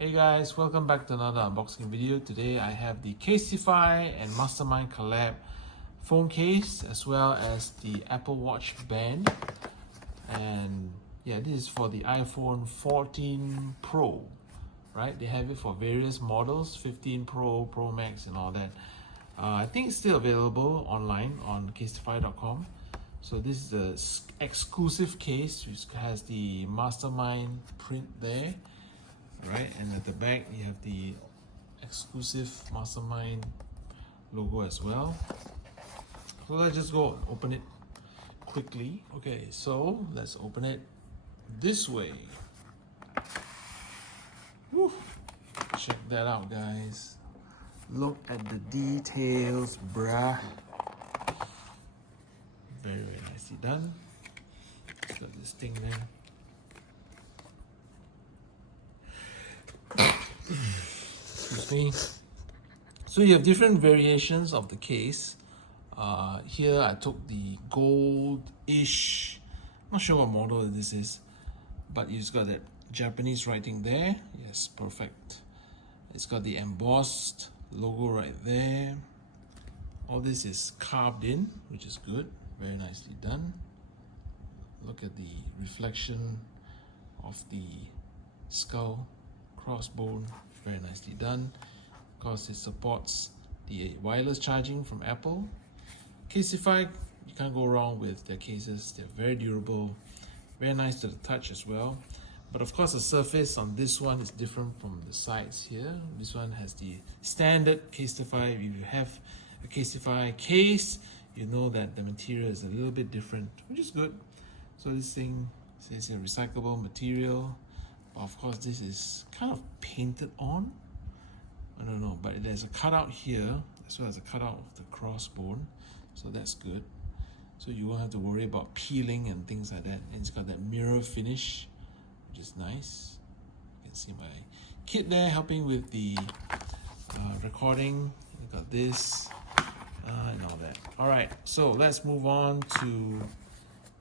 Hey guys, welcome back to another unboxing video. Today I have the Casetify and Mastermind collab phone case as well as the Apple Watch band. And yeah, this is for the iPhone 14 Pro, right? They have it for various models, 15 Pro, Pro Max and all that. I think it's still available online on casetify.com. So this is the exclusive case which has the Mastermind print there. Right, and at the back you have the exclusive Mastermind logo as well. So let's just go open it quickly. Okay, so let's open it this way. Woo. Check that out, guys. Look at the details, bruh. Very, very nicely done. Got this thing there. Excuse me. So you have different variations of the case. Here I took the gold-ish, not sure what model this is, but it's got that Japanese writing there. Yes, perfect. It's got the embossed logo right there. All this is carved in, which is good. Very nicely done. Look at the reflection of the skull crossbone, very nicely done. Of course, it supports the wireless charging from Apple. Casetify, you can't go wrong with their cases. They're very durable, very nice to the touch as well. But of course, the surface on this one is different from the sides here. This one has the standard Casetify. If you have a Casetify case, you know that the material is a little bit different, which is good. So this thing says a recyclable material. Of course, this is kind of painted on. I don't know, but there's a cutout here as well as a cutout of the crossbone, so that's good. So you won't have to worry about peeling and things like that. And it's got that mirror finish, which is nice. You can see my kid there helping with the recording. We got this and all that. All right, so let's move on to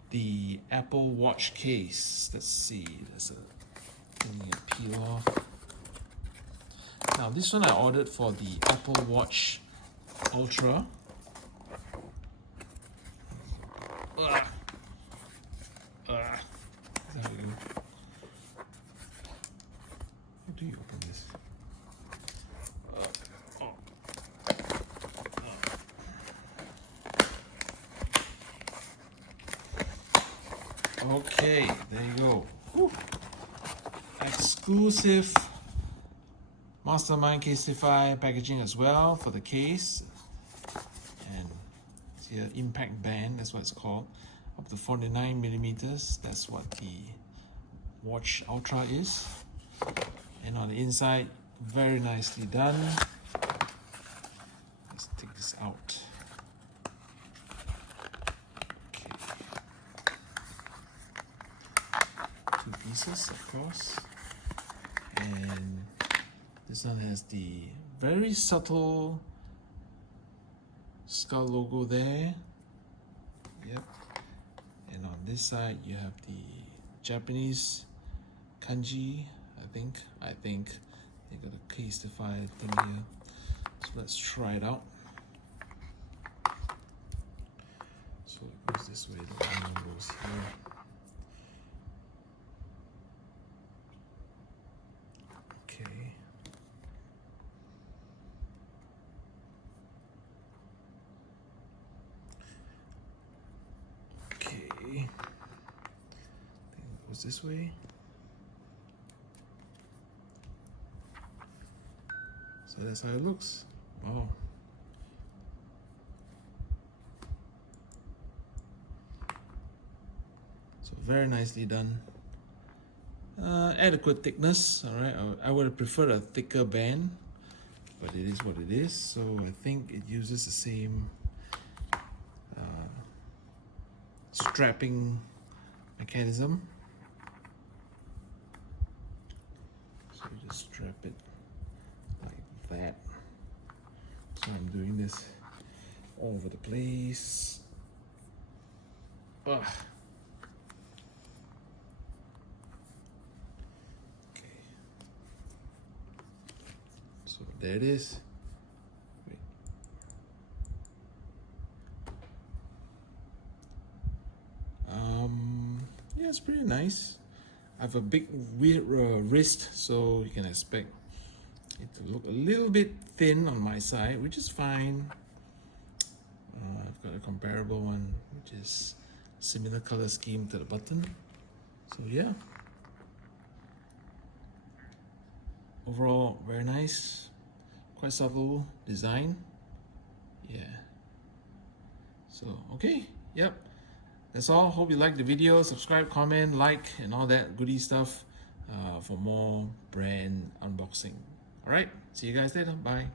the Apple Watch case. Let's see. There's a peel off. Now this one I ordered for the Apple Watch Ultra. There we go. How do you open this? Okay, there you go. Whew. Exclusive Mastermind Casetify packaging as well for the case, and here impact band, that's what it's called, up to 49 millimeters. That's what the Watch Ultra is. And on the inside, very nicely done. Let's take this out. Okay, 2 pieces, of course. And this one has the very subtle skull logo there. Yep. And on this side you have the Japanese kanji, I think. They got a Casetify thing here. So let's try it out. So it goes this way, the one goes here. I think it goes this way. So that's how it looks. Wow. So very nicely done. Adequate thickness, all right. I would have preferred a thicker band, but it is what it is. So I think it uses the same strapping mechanism. So you just strap it like that. So I'm doing this all over the place. Ugh. So there it is. Wait. Yeah, it's pretty nice. I have a big weird wrist, so you can expect it to look a little bit thin on my side, which is fine. I've got a comparable one, which is similar color scheme to the button. So yeah, overall very nice, quite subtle design. Yeah. So okay, yep. That's all. Hope you liked the video. Subscribe, comment, like, and all that goody stuff for more brand unboxing. All right. See you guys later. Bye.